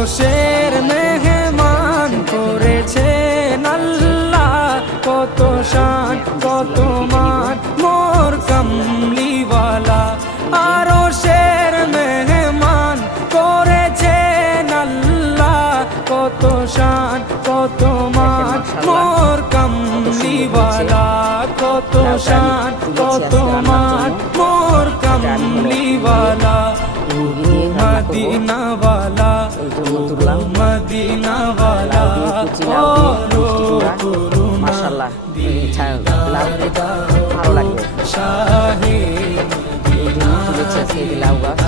আরশের মেহমান করেছেন আল্লাহ, কত শান কত মান মোর কামলিওয়ালা। আরশের মেহমান করেছেন আল্লাহ, কত শান কত মান মোর কামলিওয়ালা, কত শান কত মান মোর কামলিওয়ালা। মদিনাওয়ালা মদিনাওয়ালা মাশাআল্লাহ ভালো লাগবে। শাহে শুভেচ্ছা সেই লাউ গাছ